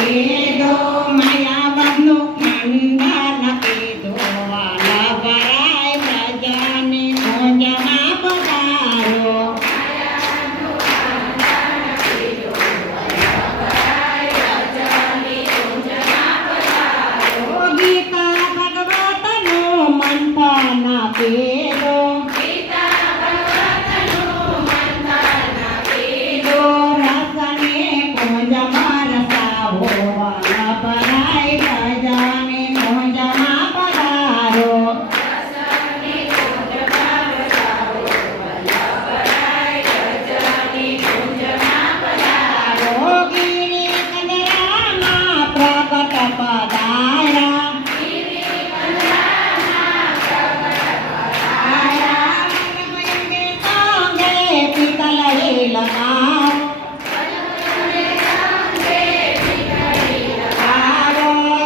કીધો માયાવાનું મંડન કીધો વલ્લભરાય પ્રજાની કુંજમાં પધારો ગીતા ભગવતનું મંથન કીધો રસને કુંજમાં રસાવો વલ્લભરાય પ્રજાની કુંજમાં પધારો ગિરી કંદરામાં પ્રગટ પધાર્યા સંગે પિતલડી લગાવો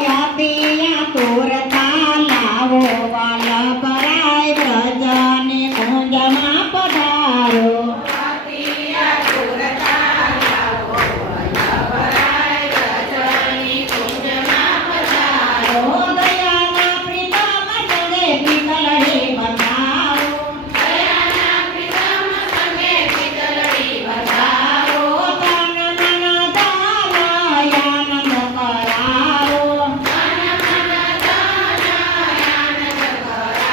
યતિયા તુરતા લાવો વલ્લભરાય પ્રજાની કુંજમાં પધારો દયાના પ્રીતમ સંગે પિતલડી બધાવો તન મન ધન આનંદ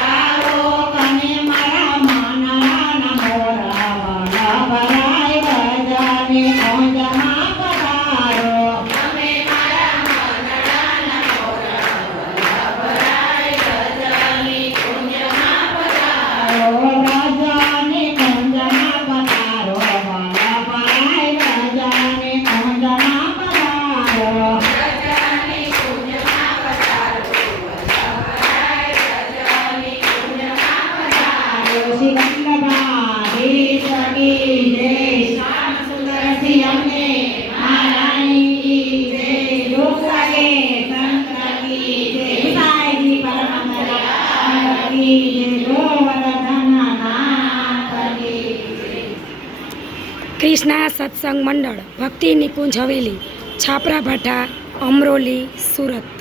કરાવો તને મારા મનના મોરા વલ્લભરાય પ્રજાની કુંજમાં પધારો રાજાની કુંજમાં પધારો વલ્લભરાય રાજાની કુંજમાં પધારો શ્રી વલ્લભાધીશ કી જય શ્યામ સુંદર શ્રી અંબે મહારાણી કી જય લોકસાગે સંત કી જય સાઈજી પરમહંસ કી જય ગોવર્ધનનાથ કી જય કૃષ્ણા સત્સંગ મંડળ ભક્તિ નિકુંજ હવેલી છાપરા ભાઠા અમરોલી સુરત।